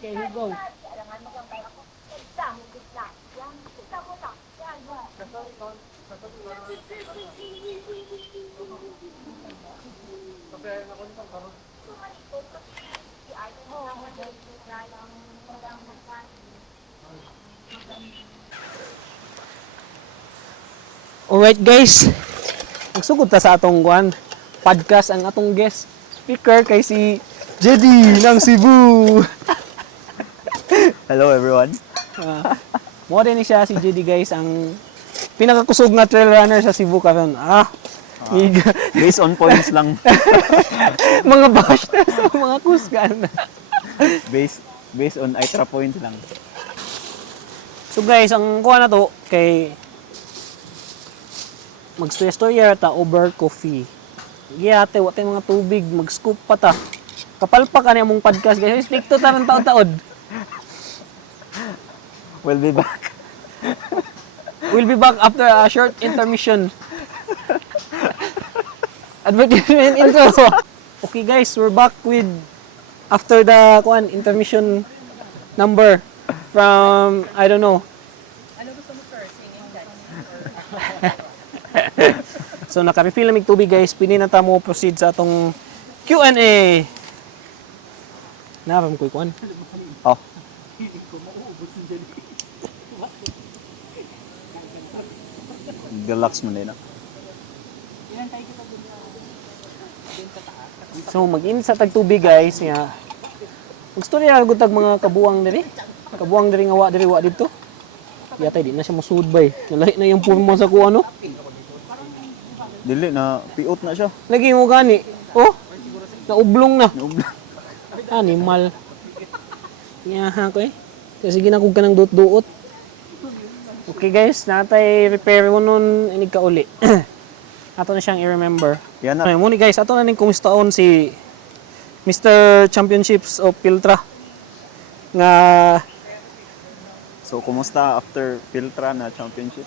Okay, you go. Alright guys, nagsugod ta sa atong podcast ang atong guest speaker kay si Jedy ng Cebu. Hello everyone. Mo din siya si Jedy guys ang pinakakusog na trail runner sa Cebu karon. Based on points lang. Mga bash na sa mga kusgan. Based on ITRA points lang. So guys, ang kuha na to kay magstorya ta over coffee. Giyate wa tay mga tubig, mag-scoop pa ta. Kapalpak ani among podcast guys. Stick to tanan taon-taon. We'll be back. We'll be back after a short intermission. Advertisement intro. Okay guys, we're back with after the intermission number from I don't know. Ano gusto mo sir? Singing guys? So naka-refill na mig tubig guys, pili na ta mo proceed sa atong Q&A. Naram ko kuan. Oh. Deluxe mo din. So mag-in sa tag tubig guys nga. Magstorya gud tag mga kabuang diri. Kabuang diri nga wa diri wa dito. Yatay di na siya musud bay. Nalahi na yung purmo sa kuan no. Dili na piot na siya. Lagi mo gani. Oh. Naublong na. Animal. Yaha ko eh. Kasi ginakog ka ng duot-duot. Okay guys, natay repair mo nun inig ka uli. Ato na siyang i-remember. Yan na. Ay, muni guys, ato na ning kumustaon si Mr. Championships of Piltra. Nga So kumusta after Piltra na championship?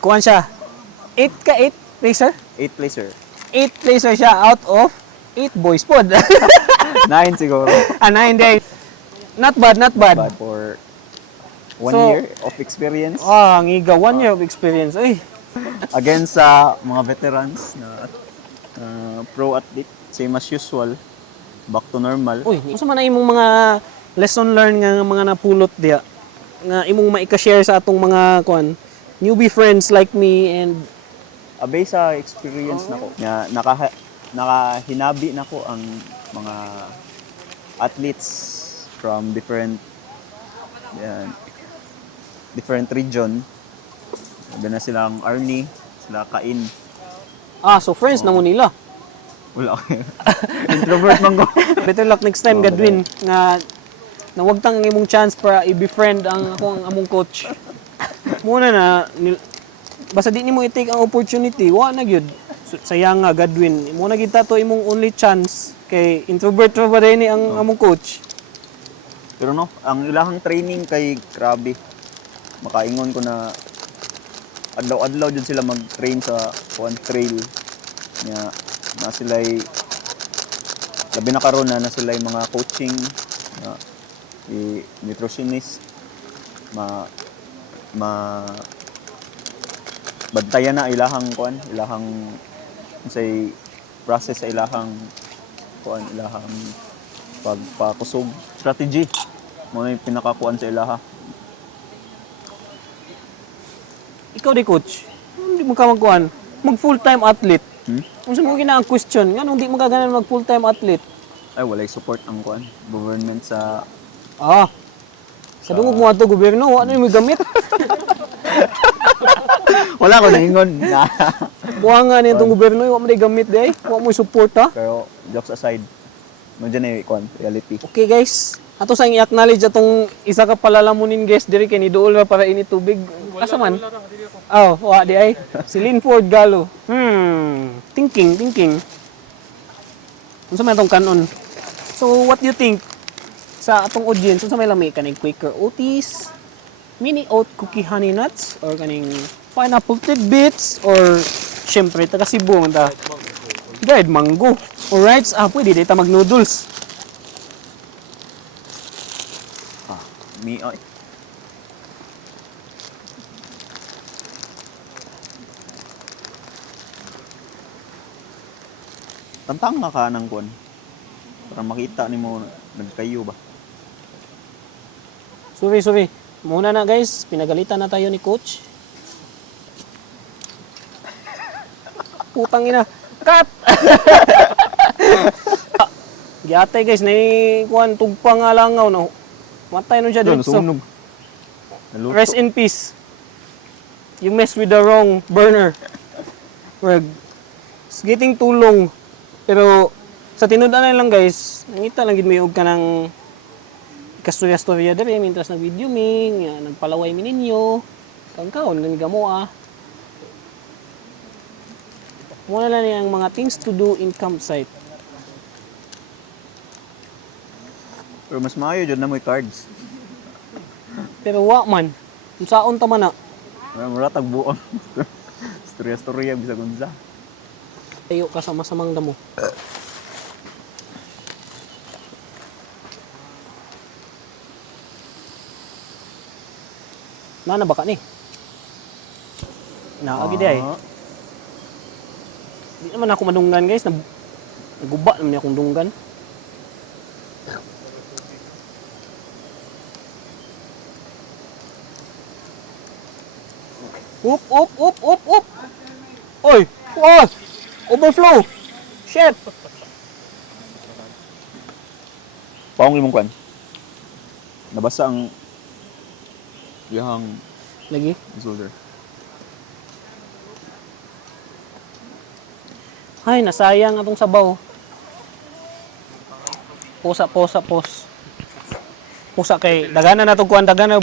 kuan siya. 8 ka 8 placer? 8 placer. 8 placer siya out of 8 boys pod. 9 siguro. 9 days. Not bad, not bad. But for 1 So- year of experience Ang iga, 1 year of experience. Ay, against sa mga veterans na pro athlete, same as usual, back to normal. uy, gusto man na imong mga lesson learned nga mga napulot diya nga imong maika-share sa atong mga newbie friends like me and Based sa experience nako na nakahinabi nako ang mga athletes from different region. Sabi na silang army, sila kain. so friends na mo nila. Wala ako. Introvert man ko. Better luck next time, Godwin, nga wag tang imong chance para i-befriend ang among coach. Muna na basta di nimo i-take ang opportunity, wa na gyud. Sayang nga Godwin. Mo na gid to imong only chance kay introvert ra ba ni ang among coach. Pero no, ang ilahang training kay grabe. Makaingon ko na adlaw-adlaw jud sila mag-train sa trail. Na sila'y labi na karon na sila'y mga coaching na nutritionist bantayan na ilahang say process sa ilahang pagpakusog strategy mo na yung pinakakuan sa ilaha. Ikaw di coach. Hindi mo ka mag full-time athlete. Kung sa mga ginaang question, nga nung di mo kaganan mag full-time athlete. Ay walay support ang government sa Sa dungog mo ato gobyerno, ano yung gamit? wala ko naingon. Buhangan niya itong gobyerno, wa mo na gamit day, wa mo support ha. Pero jokes aside, mo dyan reality. Okay guys, ato sa i-acknowledge atong isa ka palalamunin guys diri kay ni duol ra para ini tubig. Asa man? Wa di ay. Si Linford Galo. Thinking. Unsa man atong kanon? So what do you think sa atong audience unsa may lami kaning Quaker Oats, mini oat cookie honey nuts or kaning pineapple tidbits or syempre taga Cebu man ta. Dried mango. Alright, pwede dito mag noodles. Mi ay. Tantang nga ka ng kuan. Para makita ni mo nagkayo ba. Sorry. Muna na guys, pinagalitan na tayo ni coach. Putang ina. Cut! Giatay guys, kuan tugpa nga langaw na. Matay nun siya Doon, dito. sunog. Naluto. Rest in peace. You messed with the wrong burner. Wag. It's getting too long. Pero sa tinudan na lang guys, nangita lang gid may og ka ng kastorya-storya dere mintas nag-video ming, nagpalaway mi ninyo. Kaon gani gamo ah. Muna lang yung mga things to do in campsite. Pero mas maayo dyan na may cards. Pero wa man. Kung saon ta man na. Mura tagbuon. Storya-storya bisa gunza. Tayo ka sa masamang damo. Na ba ka ni? Naagi di ay. Di naman ako madunggan guys. Naguba naman akong dunggan. Up. Oy! Oh! Overflow! Shit! Paong limong kwan. Nabasa ang iyahang Lagi. disorder. Ay, nasayang atong sabaw. Pusa kay dagana na to kuan dagana